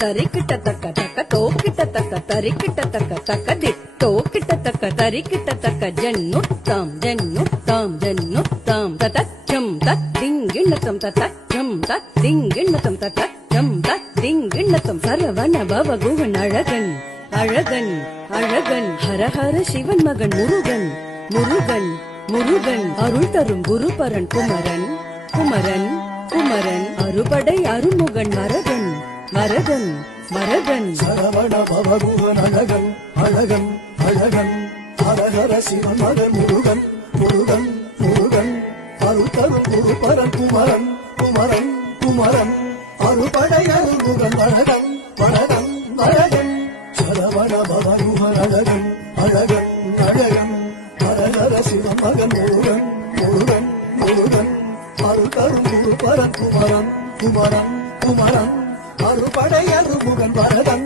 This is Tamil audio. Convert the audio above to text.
தரிக்கிட்ட தக்க தக்க தோக்கிட்ட தக்க தரிக்கிட்ட தக்க தக்க திட்டோக்கிட்ட தக்க தரிக்கிட்ட தக்க ஜன்னுத்தாம் ஜன்னுத்தாம் ஜன்னுத்தாம் தத்தச்சம் தத்திங்கிண்ணத்தம் தத்தச்சம் தத்திங்கிண்ணத்தம் தத்தச்சம் தத்திங்கிண்ணத்தம் சரவண பவ குகன் அழகன் அழகன் அழகன் ஹரஹர சிவன் மகன் முருகன் முருகன் முருகன் அருள் தரும் குருபரன் குமரன் குமரன் குமரன் அறுபடை அருமுகன் மரகன் மரகன் மரகன் சரவண பவகுகன் அழகன் அழகன் அழகன் ஹரஹர சிவன் மகன் முருகன் முருகன் முருகன் அருள் தரும் குருபரன் குமரன் குமரன் குமரன் அறுபடை அருமுகன் மரகன் மரகன் மரகன் சரவண பவகுகன் அழகன் அழகன் அழகன் ஹரஹர சிவன் மகன் முருகன் முருகன் முருகன் அருள் தரும் குருபரன் குமரன் குமரன் குமரன் அறுபடை அருமுகன் மரகன்